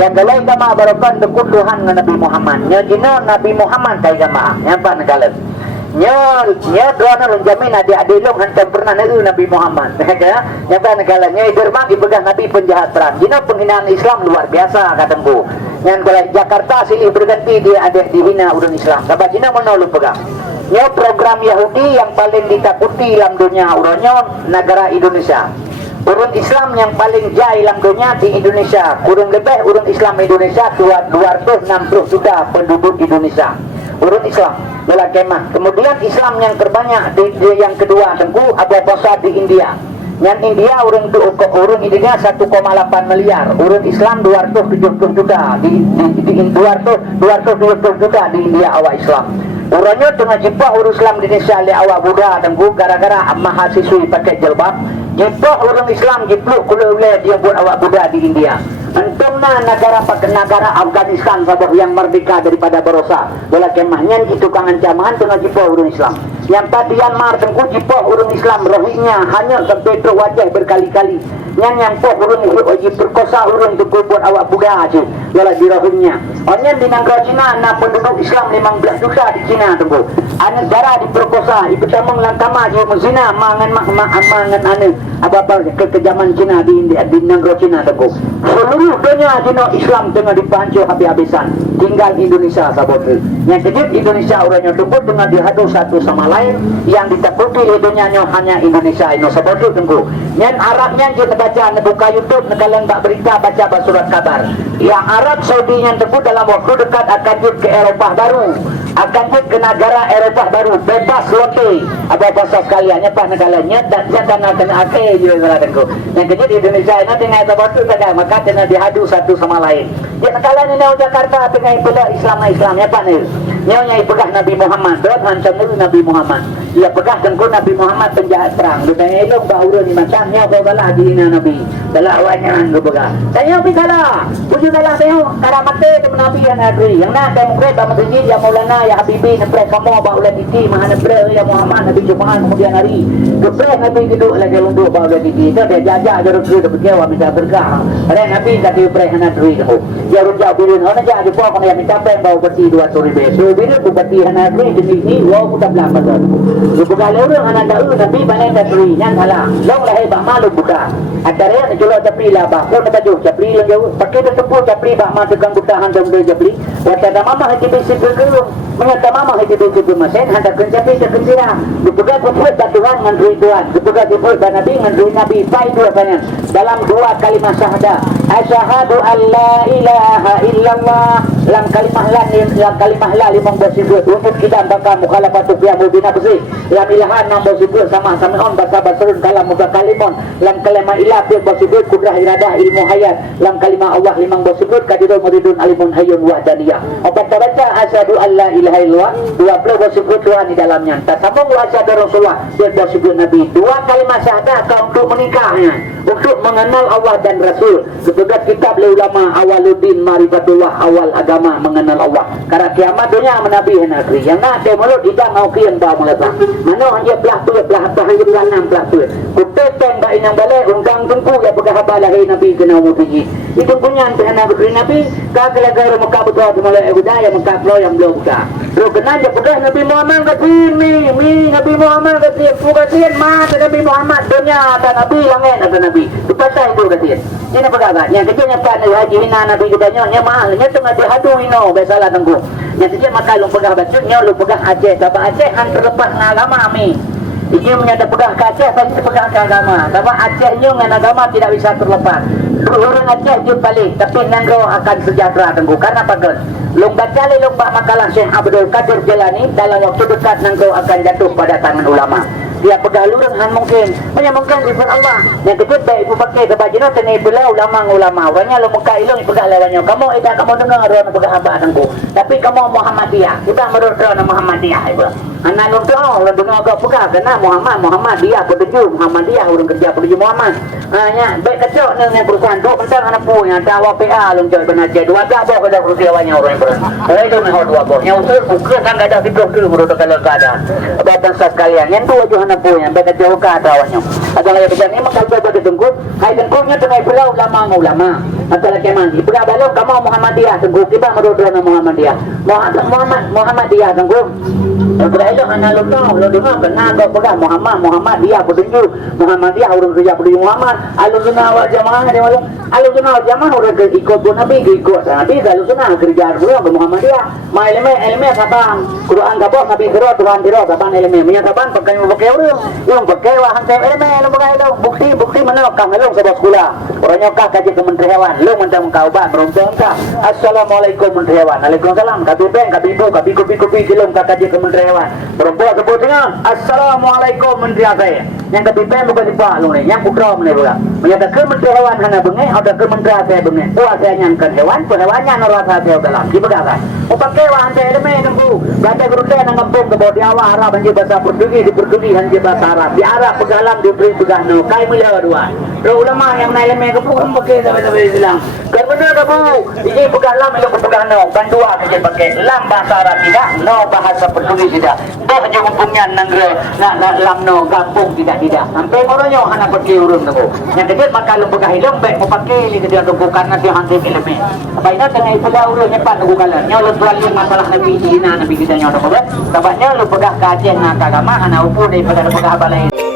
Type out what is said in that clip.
yang galai jamaah barokan dekut Tuhan dengan Nabi Muhammad nya jino Nabi Muhammad kay jamaah nyapa negalan nya drona jamin adik-adik long hantam pernah Nabi Muhammad ya nyapa negalan nya Jerman dipegang Nabi penjahat perang jino penghinaan Islam luar biasa katengku yang galai Jakarta silih berganti dia adik dihina urang Islam sabab jino menolong pegang nya program Yahudi yang paling ditakuti dalam dunia urangnya negara Indonesia. Urang Islam yang paling jai dalam dunia di Indonesia. Urang lebih urang Islam Indonesia 260 juta penduduk Indonesia. Urang Islam dalam kemah. Kemudian Islam yang terbanyak yang kedua tengku Abu Bakar di India. Yang India urang India 1,8 miliar. Urang Islam 270 juta di 270 juta di India awak Islam. Orangnya tengah jipah urus Islam di Indonesia le awak Buddha tengku gara-gara mahasiswi pakai jilbab. Jipah orang Islam jipluk kula uleh dia buat awak Buddha di India. Entungna negara Afghanistan sabah yang merdeka daripada berosa. Bola kemahnya itu kangen jamahan tengah jipah orang Islam. Yang tadi Myanmar tengku jipah orang Islam Rohingya hanya sampai wajah berkali-kali. Yang poh urang wajib perkosa urang tengku buat awak Buddha aja. Bola di Rohingya. Hanya di negara Cina penduduk Islam 15 juta di Cina tengku. Negara diperkosa, ibetamang lantama je mezina mangan apa kekejaman Cina di India di negara Cina tengku. Seluruh dunia jino Islam tengah dipancung habis-habisan. Tinggal Indonesia sahabat. Yang kejut Indonesia orangnya tengku tengah dihadu satu sama lain yang ditakuti dunianya hanya Indonesia ini sahabat tengku. Yang Arabnya je baca buka YouTube nekalan tak berita baca surat kabar. Yang Arab Saudi yang tengku dalam waktu dekat akan ke Eropah baru. Akan ke negara Eropah baru bebas lonte apa pasal sekaliannya pak negaranya dan jangan kena akhir juga tengku. Yang kejut di Indonesia ini tengah sahabat saja maka tengah dihadu satu sama lain. Ya negara ini Jakarta tengah ibadah Islamnya pak nih. Nyonya pegah Nabi Muhammad, dan hancam Nabi Muhammad. Ia pegah tengku Nabi Muhammad penjahat perang. Dutanya elok bahura ni macam nya kau galah dihina Nabi. Dalam awalnya anggo pegah. Saya pergi galah. Puju galah saya karena mati ke Nabi yang negeri. Yang nak demokrat ba masjid ya Maulana ya Habibi nepre kamu ba ulah titi mana nepre ya Muhammad Nabi Jumaat kemudian hari. Nepre Nabi duduk lagi lunduk ba ulah titi. Itu dia jajak jorok ke berkewa minta berkah. Ada Nabi kata pre hana dui tu. Ya rujak bilin ona ja di pok yang minta pen bau bersih 200 ribu. Bila bupati hana dui jenis ni wow kita belah betul. Bukan orang hana dau Nabi banyak dui yang salah. Long lahir ba malu buka. Acara ni jual capri lah ba. Kau nak baju capri lagi pakai tempuh capri ba ma tegang buka handam dia capri. Wata mama hati besi bergerum. Mengata mama hati besi bermasen hendak kencapi sekentira. Bukan buat Tuhan dengan dui Tuhan. Bukan buat Nabi dengan dui Nabi. Baik dua kalian dalam dua kalimat syahadah. Asyhadu an la ilaha illallah. Dalam kalimah la limang bersifat untuk kita bakal mukhalafatu fi mubina bersih. Dalam ilahan enam bersifat sama on bahasa basrun kalam muka kalimon. Dalam kalimah ilah fi bersifat kudrah iradah ilmu hayat. Dalam kalimah Allah limang bersifat kadirul muridun alimun hayyun wahdaniyah. Apa baca asyhadu an la ilaha illallah 20 bersifat Tuhan di dalamnya. Tasambung asyhadu Rasulullah dia bersifat Nabi. Dua kalimat syahadah untuk menikahnya, untuk mengenal Allah dan Rasul. Sebagai kitab ulama Awaluddin Marifatullah awal agama mengenal Allah. Karena kiamat dunia menabi negeri. Yang nak saya mulut tidak mau kian bawa meletak. Mana hanya belah tu belah apa hanya belah 6 belah tu. Kuteten ba inang balai ungkang tengku ya pegah balai Nabi kena mutiji. Itu punya antara Nabi kagak-gagak Mekah betul di mulai budaya Mekah yang belum buka. Bro kena je pegah Nabi Muhammad katin Nabi Muhammad katin katin mata Nabi Muhammad dunia ada Nabi langit ada Nabi. Pasal itu katin. Ini pegah tak? Yang kecilnya kan haji hina Nabi juga nya mahalnya tengah dihadu ino biasalah tengku. Yang kecil maka lu pegah bacutnya lu pegah Aceh sebab Aceh han terlepas agama ami. Ini menyada pegah ke Aceh pasti pegah ke agama. Sebab Aceh nya dengan agama tidak bisa terlepas. Orang Aceh je balik tapi nangro akan sejahtera tengku karena pagal. Long baca le long makalah Syekh Abdul Qadir Jalani dalam waktu dekat nangro akan jatuh pada tangan ulama. Dia pegah lurang han mungkin sifat Allah yang kedua baik ibu pakai kebajina tenai belau ulama orangnya lo muka ilung pegah lawannya kamu kamu dengar orang pegah apa tangku tapi kamu Muhammadiyah kita menurut orang Muhammadiyah ibu anak lo tahu lo dengar kau pegah kena Muhammadiyah petuju Muhammadiyah orang kerja petuju Muhammad hanya baik kacau dengan perusahaan tu tentang anak pu yang tahu PA lo jauh benar je dua gak bawa pada persiapannya orang itu itu mehor dua bawa yang usul bukan kan ada fitur tu menurut kalau keadaan bangsa sekalian yang dua juhan punya baik jauh ke atawanya. Ada lagi begini maka kita ditunggu. Hai tengkunya tengah Raw lamang ulama. Antara keman, ipagabalo kamo Muhammadiyah tunggu kiba madodo na Muhammadiyah. Muhammadiyah tunggu. Ibrahim analog to, lo dengar benago pega Muhammadiyah pedunju. Muhammadiyah urang kerja pedunju Muhammad. Alusuna wal jamaah dia malu. Alusuna wal jamaah urang ikut pun Nabi ikut Nabi alusuna kerja urang ke Muhammadiyah. Ma ilmu sabang. Quran gabo Nabi gero Tuhan gero sabang ilmu. Nya sabang pakai urang. Yung pakai wah hantai ilmu pakai lo bukti mana kang lo sebab sekolah. Orangnya kah kaji Kementerian Hewan. Lo mentang kaubat berontong kah. Assalamualaikum Menteri Hewan. Waalaikumsalam. Kabibeng, kabibu, kabi jelum kah kaji Kementerian Hewan. Berempuan sebut dengan Assalamualaikum Menteri Agama. Yang kabibeng bukan di Pak lo ni. Yang kukrom ni pula. Menyata Kementerian Hewan hana bengai atau Kementerian Agama bengai. Puas saya nyangkan hewan, pun hewannya norasa saya dalam. Di begakan. Upakai wah hantai ilmu nunggu. Belajar gerunda nang kampung ke bawah di awal Arab banjir bahasa Portugis di Portugis hanjir bahasa Arab. Di Arab pegalam di Peri pegano. Kai mulia dua. Ulama yang naik ilmu ke bukan pakai sampai Islam. Kan benar ke bu? Ini pegalam itu pegano. Kan dua saja pakai lam bahasa Arab tidak, no bahasa Portugis tidak. Dah je hukumnya nangre nak lam no kampung tidak. Sampai orangnya hana pakai urun tu. Yang kedua maka lu pegah ilmu baik mau pakai li dia tu karena dia hantar ilmu. Baiknya tengah pegah urun nyepat tu kalan. Yang lu tuan masalah Nabi Nabi kita nyawa tu. Sebabnya lu pegah kajian agama hana upu daripada pegah balai.